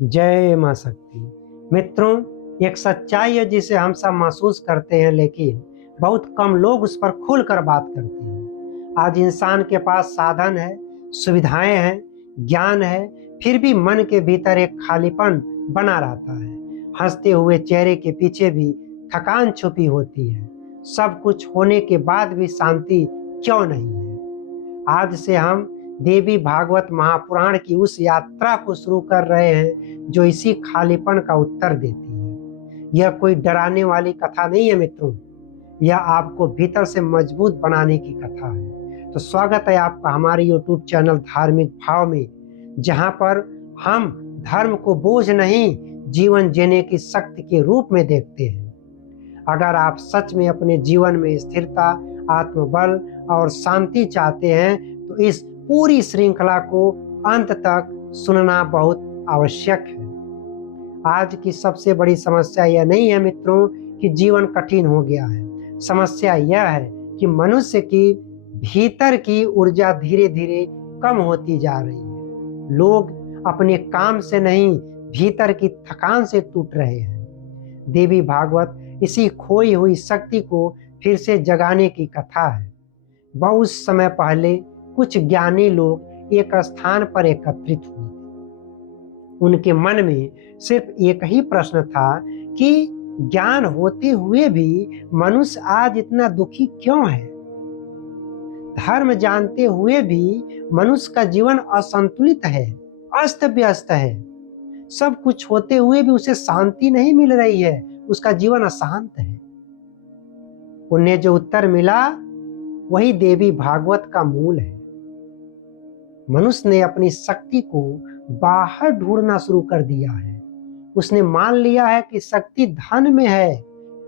जय माँ शक्ति। मित्रों, एक सच्चाई है जिसे हम सब महसूस करते हैं, लेकिन बहुत कम लोग उस पर खुलकर बात करते हैं। आज इंसान के पास साधन है, सुविधाएं हैं, ज्ञान है, फिर भी मन के भीतर एक खालीपन बना रहता है। हंसते हुए चेहरे के पीछे भी थकान छुपी होती है। सब कुछ होने के बाद भी शांति क्यों नहीं है? आज से हम देवी भागवत महापुराण की उस यात्रा को शुरू कर रहे हैं जो इसी खालीपन का उत्तर देती है। यह कोई डराने वाली कथा नहीं है मित्रों, यह आपको भीतर से मजबूत बनाने की कथा है। तो स्वागत है आपका हमारे YouTube चैनल धार्मिक भाव में, जहां पर हम धर्म को बोझ नहीं, जीवन जीने की शक्ति के रूप में देखते हैं। अगर आप सच में अपने जीवन में स्थिरता, आत्मबल और शांति चाहते हैं तो इस पूरी श्रृंखला को अंत तक सुनना बहुत आवश्यक है। आज की सबसे बड़ी समस्या यह नहीं है मित्रों कि जीवन कठिन हो गया है। समस्या यह है कि मनुष्य की भीतर की ऊर्जा धीरे धीरे कम होती जा रही है। लोग अपने काम से नहीं, भीतर की थकान से टूट रहे हैं। देवी भागवत इसी खोई हुई शक्ति को फिर से जगाने की कथा है। बहुत समय पहले कुछ ज्ञानी लोग एक स्थान पर एकत्रित हुए थे। उनके मन में सिर्फ एक ही प्रश्न था कि ज्ञान होते हुए भी मनुष्य आज इतना दुखी क्यों है? धर्म जानते हुए भी मनुष्य का जीवन असंतुलित है, अस्त व्यस्त है। सब कुछ होते हुए भी उसे शांति नहीं मिल रही है, उसका जीवन अशांत है। उन्हें जो उत्तर मिला वही देवी भागवत का मूल है। मनुष्य ने अपनी शक्ति को बाहर ढूंढना शुरू कर दिया है। उसने मान लिया है कि शक्ति धन में है,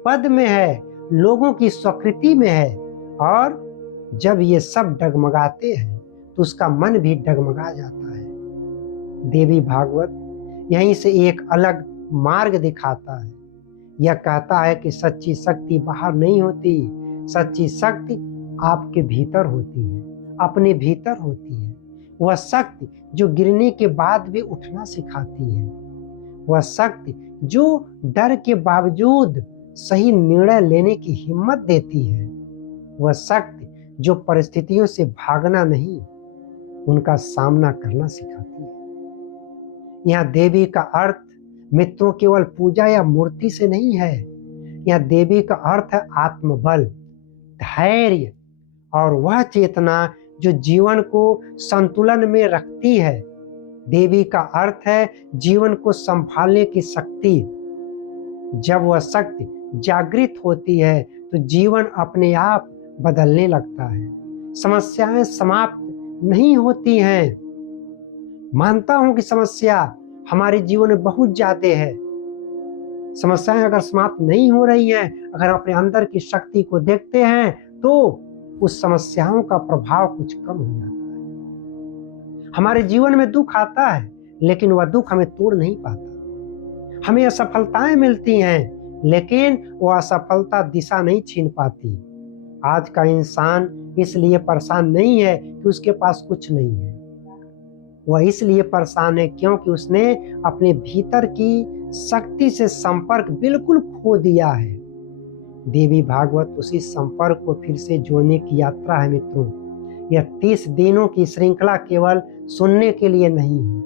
पद में है, लोगों की स्वीकृति में है, और जब ये सब डगमगाते हैं तो उसका मन भी डगमगा जाता है। देवी भागवत यहीं से एक अलग मार्ग दिखाता है। यह कहता है कि सच्ची शक्ति बाहर नहीं होती, सच्ची शक्ति आपके भीतर होती है, अपने भीतर होती है। वह शक्ति जो गिरने के बाद भी उठना सिखाती है, वह शक्ति जो डर के बावजूद सही निर्णय लेने की हिम्मत देती है, वह शक्ति जो परिस्थितियों से भागना नहीं, उनका सामना करना सिखाती है। यहाँ देवी का अर्थ मित्रों केवल पूजा या मूर्ति से नहीं है। यह देवी का अर्थ है आत्मबल, धैर्य और वह चेतना जो जीवन को संतुलन में रखती है। देवी का अर्थ है जीवन को संभालने की शक्ति। जब वह शक्ति जागृत होती है तो जीवन अपने आप बदलने लगता है। समस्याएं समाप्त नहीं होती हैं। मानता हूं कि समस्या हमारे जीवन में बहुत ज्यादा है। समस्याएं अगर समाप्त नहीं हो रही हैं, अगर अपने अंदर की शक्ति को देखते हैं तो उस समस्याओं का प्रभाव कुछ कम हो जाता है। हमारे जीवन में दुख आता है, लेकिन वह दुख हमें तोड़ नहीं पाता। हमें असफलताएं मिलती हैं, लेकिन वह असफलता दिशा नहीं छीन पाती। आज का इंसान इसलिए परेशान नहीं है कि उसके पास कुछ नहीं है, वह इसलिए परेशान है क्योंकि उसने अपने भीतर की शक्ति से संपर्क बिल्कुल खो दिया है। देवी भागवत उसी संपर्क को फिर से जोड़ने की यात्रा है मित्रों। यह 30 दिनों की श्रृंखला केवल सुनने के लिए नहीं है,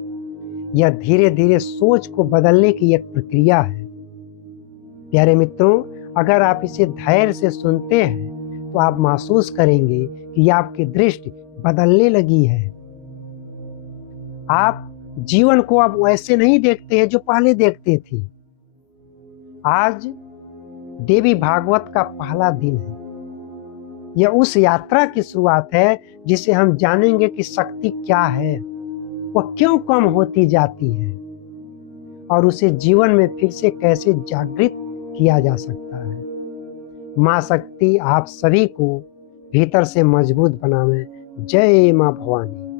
यह धीरे धीरे सोच को बदलने की एक प्रक्रिया है। प्यारे मित्रों, अगर आप इसे धैर्य से सुनते हैं तो आप महसूस करेंगे कि आपकी दृष्टि बदलने लगी है। आप जीवन को अब वैसे नहीं देखते हैं जो पहले देखते थे। आज देवी भागवत का पहला दिन है। यह उस यात्रा की शुरुआत है जिसे हम जानेंगे कि शक्ति क्या है, वह क्यों कम होती जाती है, और उसे जीवन में फिर से कैसे जागृत किया जा सकता है। माँ शक्ति आप सभी को भीतर से मजबूत बनावे। जय माँ भवानी।